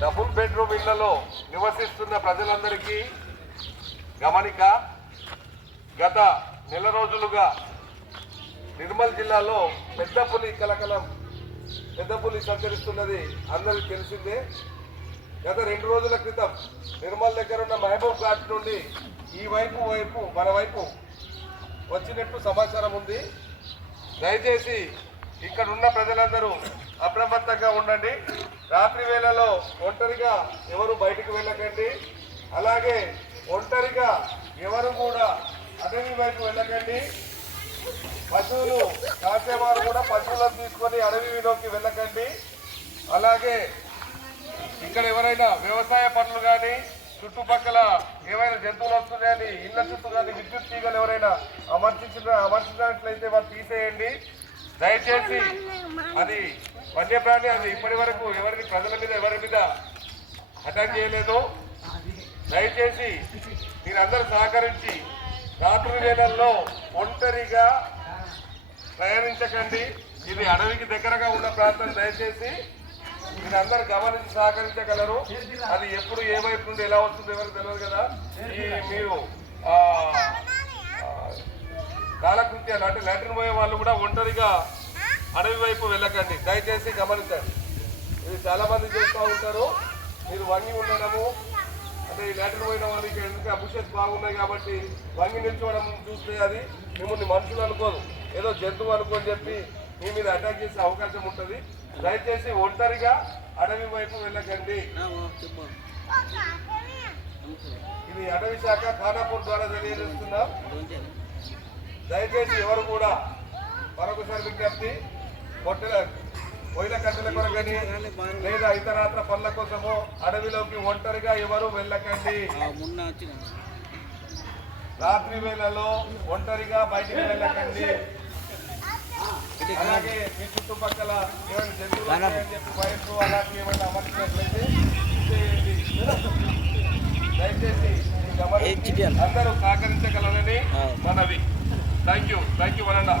Double bedroom ఇళ్లలో నివసిస్తున్న ప్రజలందరికీ గమనిక, గత నెల రోజులుగా నిర్మల్ జిల్లాలో పెద్ద పులి సంచరిస్తున్నది అందరికీ తెలిసిందే. గత 2 రోజుల క్రితం నిర్మల్ దగ్గర ఉన్న మహబూబ్ ఘాట్ నుండి ఈ వైపు మన వైపు వచ్చినట్టు సమాచారం ఉంది. దయచేసి ఇక్కడ ఉన్న ప్రజలందరూ అప్రమత్తంగా ఉండండి. రాత్రి వేళలో ఒంటరిగా ఎవరు బయటికి వెళ్ళకండి. అలాగే ఒంటరిగా ఎవరు కూడా అడవి వైపు వెళ్ళకండి. పశువులు కాసేవారు కూడా పశువులను తీసుకొని అడవిలోకి వెళ్ళకండి. అలాగే ఇక్కడ ఎవరైనా వ్యవసాయ పనులు కానీ చుట్టుపక్కల ఏమైనా జంతువులు వస్తున్నాయని ఇళ్ల చుట్టూ కానీ విద్యుత్ తీగలు ఎవరైనా అమర్చినట్లయితే వారు తీసేయండి. దయచేసి అది వన్యప్రాణి, అది ఇప్పటి వరకు ఎవరి మీద అటాక్ చేయలేదు. దయచేసి మీరందరూ సహకరించి రాత్రి వేళల్లో ఒంటరిగా ప్రయాణించకండి. ఇది అడవికి దగ్గరగా ఉన్న ప్రాంతం. దయచేసి మీరందరూ గమనించి సహకరించగలరు. అది ఎప్పుడు ఏ వైపు నుండి ఎలా వస్తుందో ఎవరికి తెలియదు కదా. మీరు కాలకృత్యాలు అంటే లాట్రిన్ పోయే వాళ్ళు కూడా ఒంటరిగా అడవి వైపు వెళ్ళకండి. దయచేసి గమనించండి. ఇది చాలా మంది చేస్తూ ఉంటారు. మీరు వంగి ఉండడము అంటే ఈ లాట్రిన్ పోయిన వాళ్ళకి ఎందుకంటే అభిషేక్ బాగున్నాయి కాబట్టి వంగి నిల్చోవడం చూస్తే అది మిమ్మల్ని మనుషులు అనుకోదు, ఏదో జంతువు అనుకోని చెప్పి మీ మీద అటాక్ చేసే అవకాశం ఉంటుంది. దయచేసి ఒంటరిగా అడవి వైపు వెళ్ళకండి. ఇది అటవీ శాఖ ఖానాపూర్ ద్వారా తెలియజేస్తున్నాం. దయచేసి ఎవరు కూడా మరొకసారి విజ్ఞప్తి, పొయ్యిల కట్టెల కొరకని లేదా ఇతరాత్ర పనుల కోసము అడవిలోకి ఒంటరిగా ఎవరు వెళ్ళకండి. రాత్రి వేళలో ఒంటరిగా బయటికి వెళ్ళకండి. అలాగే మీ చుట్టుపక్కల ఏమైనా జంతువులు ఉన్నాయని చెప్పి వైపు అలాంటివి ఏమైనా అమర్చినట్లయితే చేయండి. దయచేసి అందరూ సహకరించగలరని మనవి. Thank you వనన్నా.